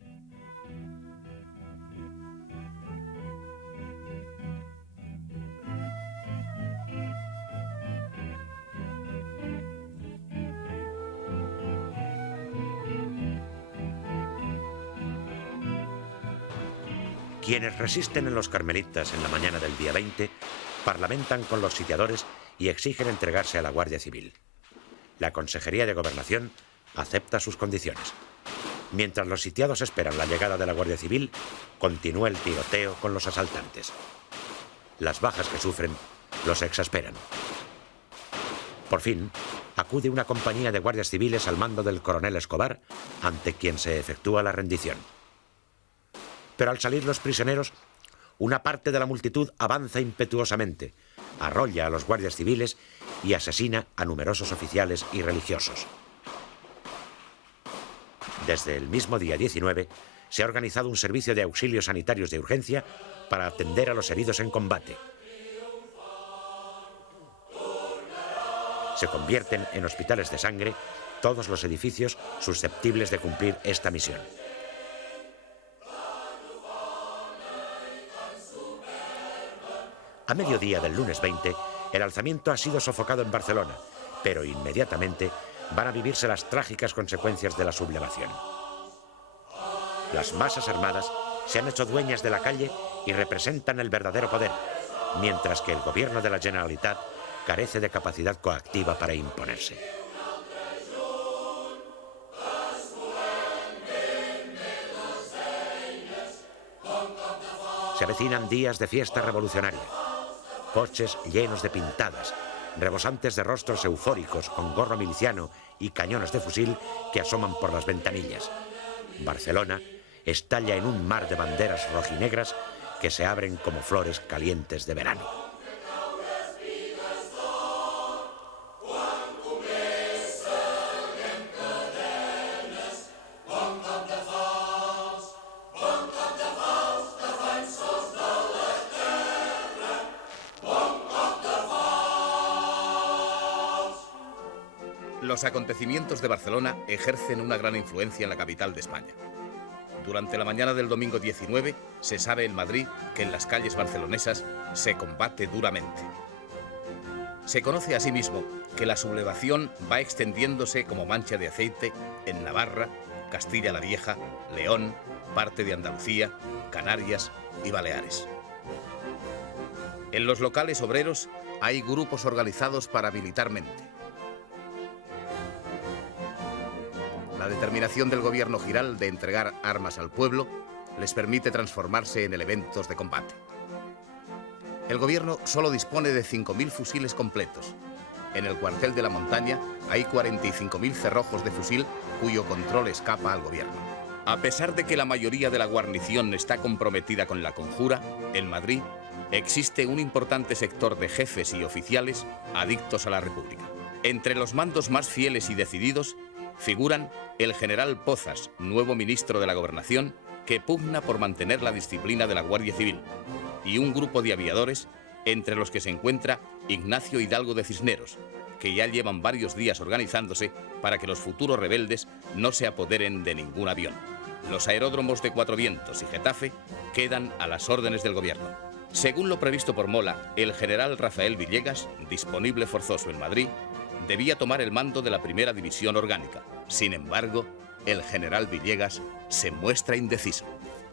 Quienes resisten en los Carmelitas en la mañana del día 20 parlamentan con los sitiadores y exigen entregarse a la Guardia Civil. La Consejería de Gobernación acepta sus condiciones. Mientras los sitiados esperan la llegada de la Guardia Civil, continúa el tiroteo con los asaltantes. Las bajas que sufren los exasperan. Por fin, acude una compañía de guardias civiles al mando del coronel Escobar, ante quien se efectúa la rendición. Pero al salir los prisioneros, una parte de la multitud avanza impetuosamente, arrolla a los guardias civiles y asesina a numerosos oficiales y religiosos. Desde el mismo día 19 se ha organizado un servicio de auxilios sanitarios de urgencia para atender a los heridos en combate. Se convierten en hospitales de sangre todos los edificios susceptibles de cumplir esta misión. A mediodía del lunes 20, el alzamiento ha sido sofocado en Barcelona, pero inmediatamente van a vivirse las trágicas consecuencias de la sublevación. Las masas armadas se han hecho dueñas de la calle y representan el verdadero poder, mientras que el gobierno de la Generalitat carece de capacidad coactiva para imponerse. Se avecinan días de fiesta revolucionaria. Coches llenos de pintadas, rebosantes de rostros eufóricos con gorro miliciano y cañones de fusil que asoman por las ventanillas. Barcelona estalla en un mar de banderas rojinegras que se abren como flores calientes de verano. Los acontecimientos de Barcelona ejercen una gran influencia en la capital de España. Durante la mañana del domingo 19 se sabe en Madrid que en las calles barcelonesas se combate duramente. Se conoce asimismo que la sublevación va extendiéndose como mancha de aceite en Navarra, Castilla la Vieja, León, parte de Andalucía, Canarias y Baleares. En los locales obreros hay grupos organizados paramilitarmente. La determinación del gobierno Giral de entregar armas al pueblo les permite transformarse en elementos de combate. El gobierno solo dispone de 5.000 fusiles completos. En el cuartel de la montaña hay 45.000 cerrojos de fusil cuyo control escapa al gobierno. A pesar de que la mayoría de la guarnición está comprometida con la conjura, en Madrid existe un importante sector de jefes y oficiales adictos a la República. Entre los mandos más fieles y decididos figuran el general Pozas, nuevo ministro de la Gobernación, que pugna por mantener la disciplina de la Guardia Civil, y un grupo de aviadores, entre los que se encuentra Ignacio Hidalgo de Cisneros, que ya llevan varios días organizándose para que los futuros rebeldes no se apoderen de ningún avión. Los aeródromos de Cuatro Vientos y Getafe quedan a las órdenes del gobierno. Según lo previsto por Mola, el general Rafael Villegas, disponible forzoso en Madrid, debía tomar el mando de la primera división orgánica. Sin embargo, el general Villegas se muestra indeciso.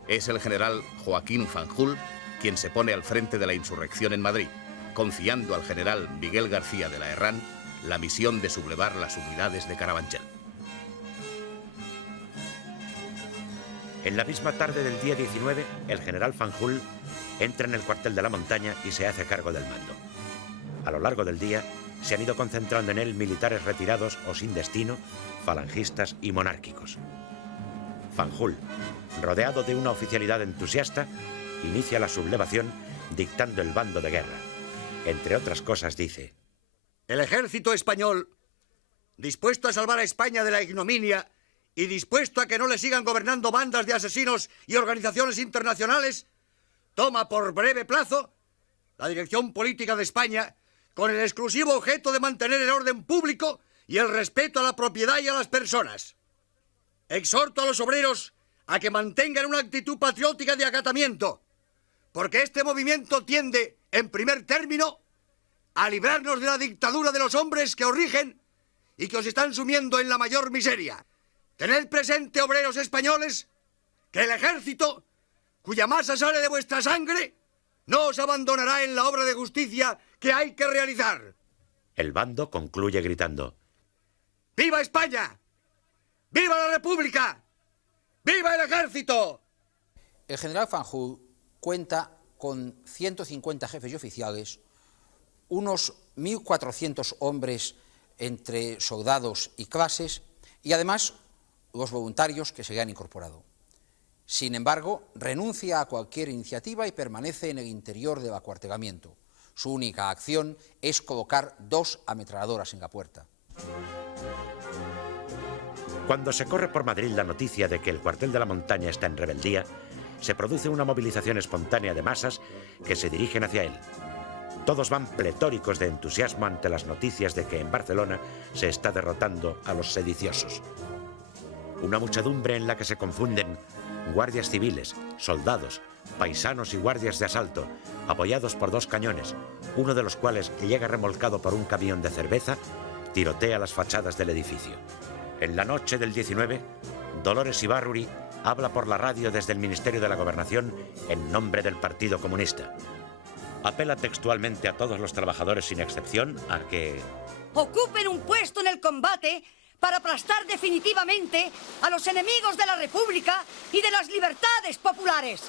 Es el general Joaquín Fanjul quien se pone al frente de la insurrección en Madrid, confiando al general Miguel García de la Herrán la misión de sublevar las unidades de Carabanchel. En la misma tarde del día 19, el general Fanjul entra en el cuartel de la montaña y se hace cargo del mando. A lo largo del día se han ido concentrando en él militares retirados o sin destino, falangistas y monárquicos. Fanjul, rodeado de una oficialidad entusiasta, inicia la sublevación dictando el bando de guerra. Entre otras cosas dice: el ejército español, dispuesto a salvar a España de la ignominia y dispuesto a que no le sigan gobernando bandas de asesinos y organizaciones internacionales, toma por breve plazo la dirección política de España con el exclusivo objeto de mantener el orden público y el respeto a la propiedad y a las personas. Exhorto a los obreros a que mantengan una actitud patriótica de acatamiento, porque este movimiento tiende, en primer término, a librarnos de la dictadura de los hombres que os rigen y que os están sumiendo en la mayor miseria. Tened presente, obreros españoles, que el ejército, cuya masa sale de vuestra sangre, no os abandonará en la obra de justicia que hay que realizar. El bando concluye gritando: ¡Viva España! ¡Viva la República! ¡Viva el ejército! El general Fanjul cuenta con 150 jefes y oficiales, unos 1.400 hombres entre soldados y clases, y además los voluntarios que se le han incorporado. Sin embargo, renuncia a cualquier iniciativa y permanece en el interior del acuartelamiento. Su única acción es colocar 2 ametralladoras en la puerta. Cuando se corre por Madrid la noticia de que el cuartel de la montaña está en rebeldía, se produce una movilización espontánea de masas que se dirigen hacia él. Todos van pletóricos de entusiasmo ante las noticias de que en Barcelona se está derrotando a los sediciosos. Una muchedumbre en la que se confunden guardias civiles, soldados, paisanos y guardias de asalto, apoyados por 2 cañones, uno de los cuales llega remolcado por un camión de cerveza, tirotea las fachadas del edificio. En la noche del 19, Dolores Ibarruri habla por la radio desde el Ministerio de la Gobernación en nombre del Partido Comunista. Apela textualmente a todos los trabajadores sin excepción a que ocupen un puesto en el combate para aplastar definitivamente a los enemigos de la República y de las libertades populares.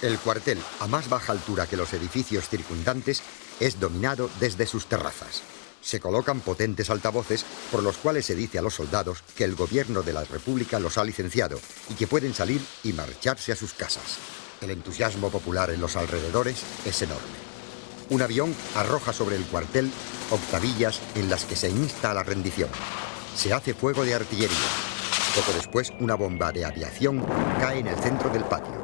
El cuartel, a más baja altura que los edificios circundantes, es dominado desde sus terrazas. Se colocan potentes altavoces por los cuales se dice a los soldados que el gobierno de la República los ha licenciado y que pueden salir y marcharse a sus casas. El entusiasmo popular en los alrededores es enorme. Un avión arroja sobre el cuartel octavillas en las que se insta a la rendición. Se hace fuego de artillería. Poco después, una bomba de aviación cae en el centro del patio.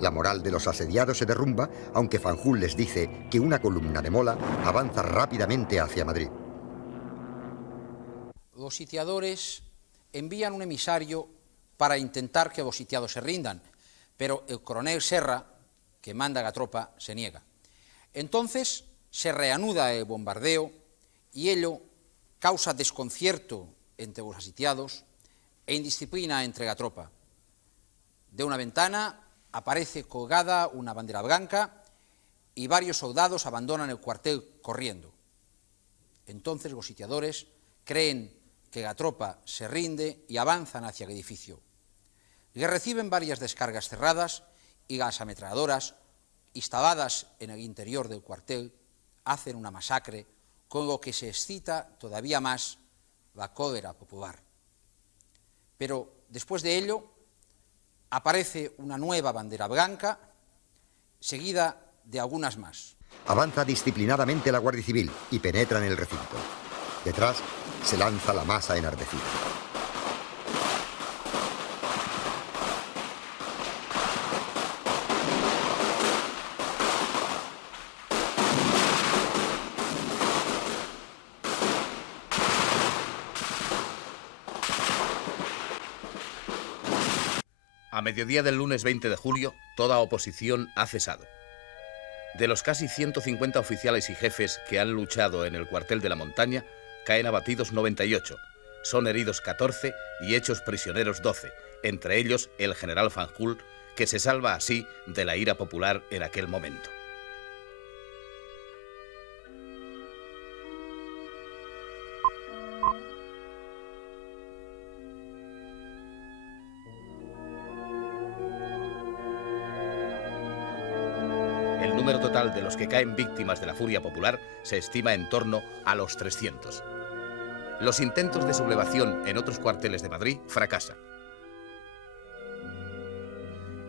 La moral de los asediados se derrumba, aunque Fanjul les dice que una columna de Mola avanza rápidamente hacia Madrid. Los sitiadores envían un emisario para intentar que los sitiados se rindan, pero el coronel Serra, que manda a la tropa, se niega. Entonces se reanuda el bombardeo y ello causa desconcierto entre los asitiados e indisciplina entre la tropa. De una ventana aparece colgada una bandera blanca y varios soldados abandonan el cuartel corriendo. Entonces los sitiadores creen que la tropa se rinde y avanzan hacia el edificio. Le reciben varias descargas cerradas y las ametralladoras, instaladas en el interior del cuartel, hacen una masacre, con lo que se excita todavía más la cólera popular. Pero después de ello aparece una nueva bandera blanca, seguida de algunas más. Avanza disciplinadamente la Guardia Civil y penetra en el recinto. Detrás se lanza la masa enardecida. A mediodía del lunes 20 de julio, toda oposición ha cesado. De los casi 150 oficiales y jefes que han luchado en el cuartel de la montaña, caen abatidos 98, son heridos 14 y hechos prisioneros 12, entre ellos el general Fanjul, que se salva así de la ira popular en aquel momento. El número total de los que caen víctimas de la furia popular se estima en torno a los 300. Los intentos de sublevación en otros cuarteles de Madrid fracasan.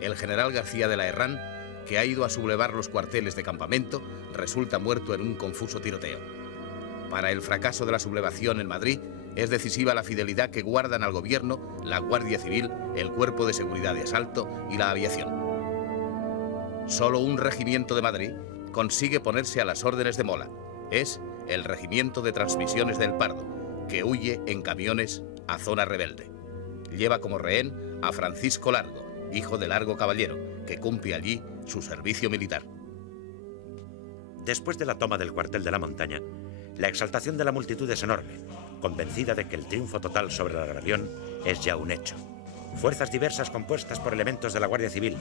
El general García de la Herrán, que ha ido a sublevar los cuarteles de campamento, resulta muerto en un confuso tiroteo. Para el fracaso de la sublevación en Madrid es decisiva la fidelidad que guardan al gobierno la Guardia Civil, el Cuerpo de Seguridad de Asalto y la aviación. Solo un regimiento de Madrid consigue ponerse a las órdenes de Mola. Es el Regimiento de Transmisiones del Pardo, que huye en camiones a zona rebelde. Lleva como rehén a Francisco Largo, hijo de Largo Caballero, que cumple allí su servicio militar. Después de la toma del cuartel de la montaña, la exaltación de la multitud es enorme, convencida de que el triunfo total sobre la rebelión es ya un hecho. Fuerzas diversas compuestas por elementos de la Guardia Civil,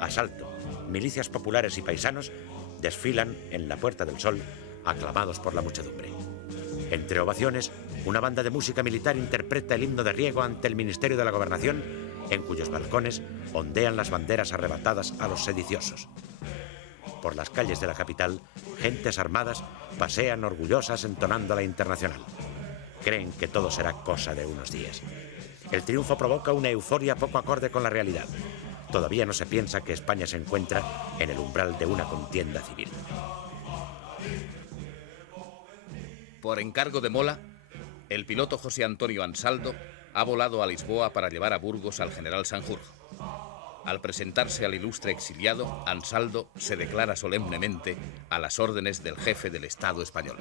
asalto, milicias populares y paisanos desfilan en la Puerta del Sol, aclamados por la muchedumbre. Entre ovaciones, una banda de música militar interpreta el himno de Riego ante el Ministerio de la Gobernación, en cuyos balcones ondean las banderas arrebatadas a los sediciosos. Por las calles de la capital, gentes armadas pasean orgullosas entonando la Internacional. Creen que todo será cosa de unos días. El triunfo provoca una euforia poco acorde con la realidad. Todavía no se piensa que España se encuentra en el umbral de una contienda civil. Por encargo de Mola, el piloto José Antonio Ansaldo ha volado a Lisboa para llevar a Burgos al general Sanjurjo. Al presentarse al ilustre exiliado, Ansaldo se declara solemnemente a las órdenes del jefe del Estado español.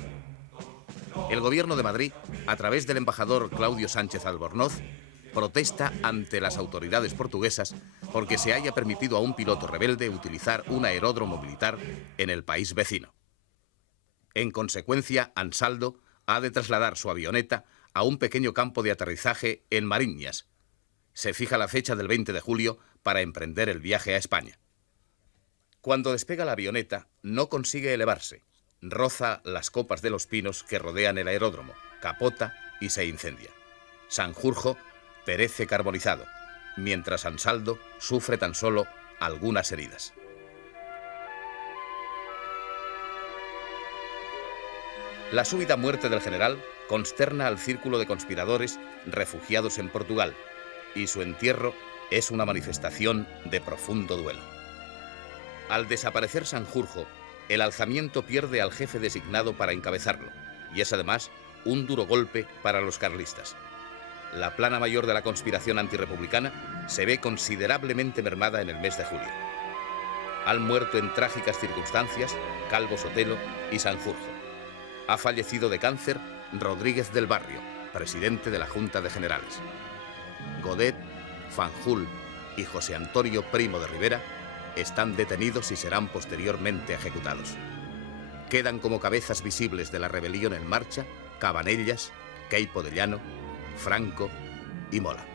El gobierno de Madrid, a través del embajador Claudio Sánchez Albornoz, protesta ante las autoridades portuguesas porque se haya permitido a un piloto rebelde utilizar un aeródromo militar en el país vecino. En consecuencia, Ansaldo ha de trasladar su avioneta a un pequeño campo de aterrizaje en Mariñas. Se fija la fecha del 20 de julio para emprender el viaje a España. Cuando despega la avioneta, no consigue elevarse. Roza las copas de los pinos que rodean el aeródromo, capota y se incendia. Sanjurjo perece carbonizado, mientras Ansaldo sufre tan solo algunas heridas. La súbita muerte del general consterna al círculo de conspiradores refugiados en Portugal, y su entierro es una manifestación de profundo duelo. Al desaparecer Sanjurjo, el alzamiento pierde al jefe designado para encabezarlo, y es además un duro golpe para los carlistas. La plana mayor de la conspiración antirrepublicana se ve considerablemente mermada en el mes de julio. Han muerto en trágicas circunstancias Calvo Sotelo y Sanjurjo. Ha fallecido de cáncer Rodríguez del Barrio, presidente de la Junta de Generales. Godet, Fanjul y José Antonio Primo de Rivera están detenidos y serán posteriormente ejecutados. Quedan como cabezas visibles de la rebelión en marcha Cabanellas, Queipo de Llano, Franco y Mola.